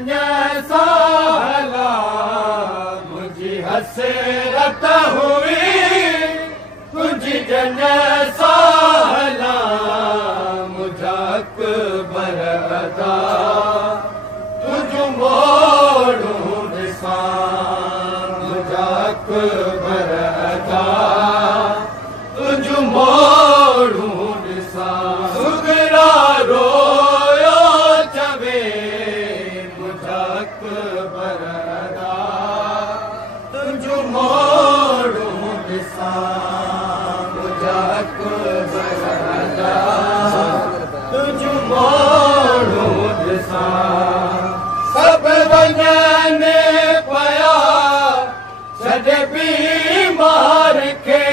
साहला मुझी हसरत हुई तुझी जन साहला मुझा अकबर अदा तुझ मोड़ू ॾिसां मुझा अकबर अदा तुझ मोड़ू ॾिसां सुगरा रोयो चवे अकबर अदा तुझ मोड़ू ॾिसां मुझा अकबर अदा तुझ मोड़ू ॾिसां सभु वञनि पिया छॾे बीमार खे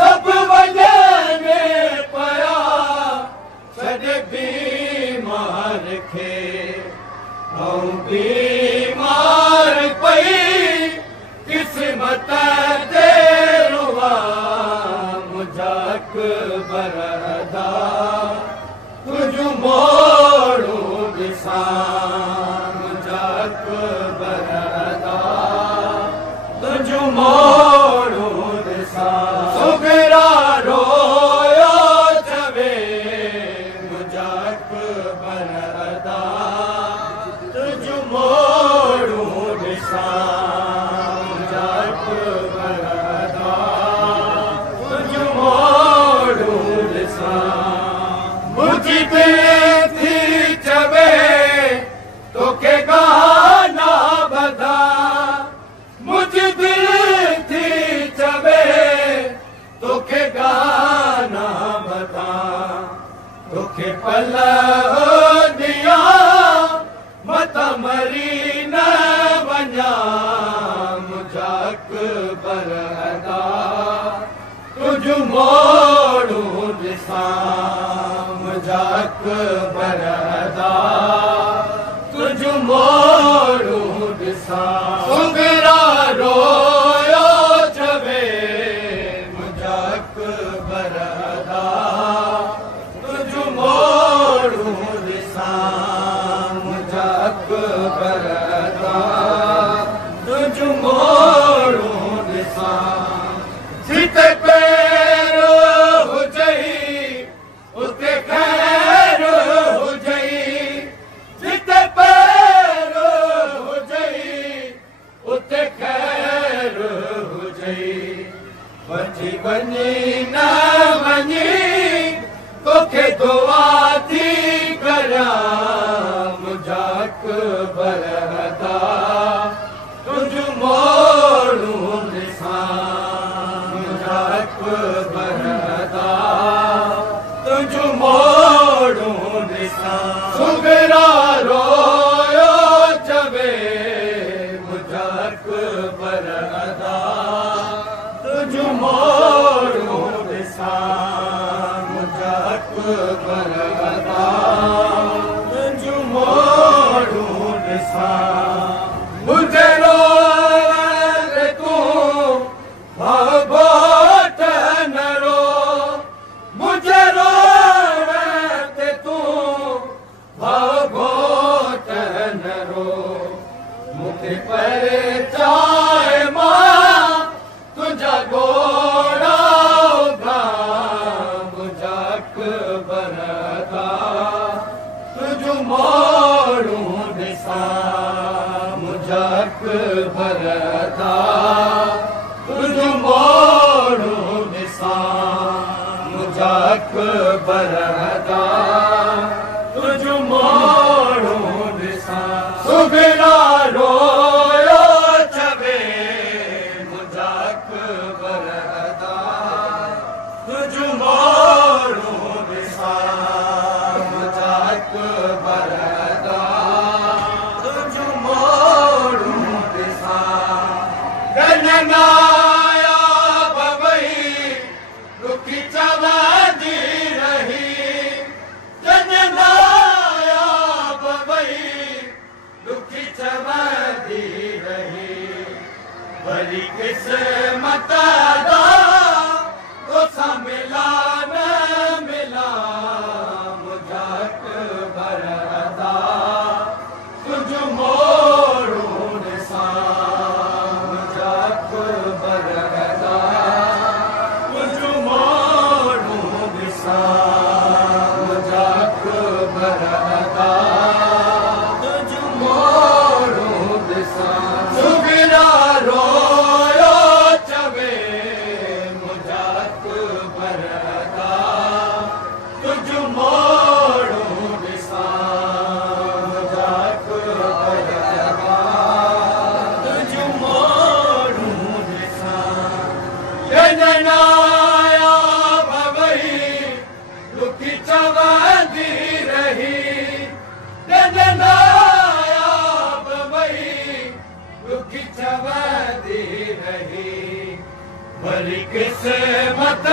सभु वञनि पिया छॾे बीमार खे बीमार पई किस्मत ते रुआ मुझा अकबर अदा तुझ मोड़ू ॾिसां मुझा अकबर अदा तुझ मोड़ू ॾिसां सुगरा रोयो चवे मुझा अकबर अदा तुझ मोड़ू ॾिसां मुझा अकबर अदा तुझ मोड़ू ॾिसां मुंहिंजी दिलि थी चवे तोखे गाना ॿधा मुंहिंजी दिलि थी चवे तोखे गाना ॿधा तोखे पल ॾियां मता मरी न वञा मुझा अकबर अदा तुझ मोड़ू ॾिसां मुझा अकबर अदा तुझ मोड़ू ॾिसां सुगरा रोयो चवे मुझा अकबर अदा तुझ मोड़ू ॾिसां अकबर अदा तुझ मोड़ू ॾिसां जिते पैर हुजई उते खैर हुजई जिते पैर हुजई उते खैर हुजई बची वञी न वञी तोखे दुआ थी करियां मुझा अकबर अदा तुझ मोड़ू ॾिसां मुझा अकबर अदा तुझ मोड़ू ॾिसां सुगरा रोयो चवे मुझा अकबर अदा तुझ मोड़ू ॾिसां मुझा अकबर अदा तुझ मोड़ू ॾिसां मुंहिंजे रोवे तूं भाॻोट न रो मुंहिंजे रोवे तूं भाॻोट न रो मूंखे परेचाए मां तुंहिंजा गोड़ा मुझा अकबर अदा तुझ मोड़ू ॾिसां मुझा अकबर अदा तुझ मोड़ू ॾिसां मुझा अकबर अदा तुझ मोड़ू ॾिसां सुगरा रोयो चवे मुझा अकबर अदा तुझ मोड़ू ॾिसां मुझा अकबर अदा तुझ मोड़ू ॾिसां गननाया बबई रुकी चवंदी रही गननाया बबई रुकी चवंदी रही भली किस्मत दा तोसां मिला न मिला मुझा अकबर अदा वरी किस्मत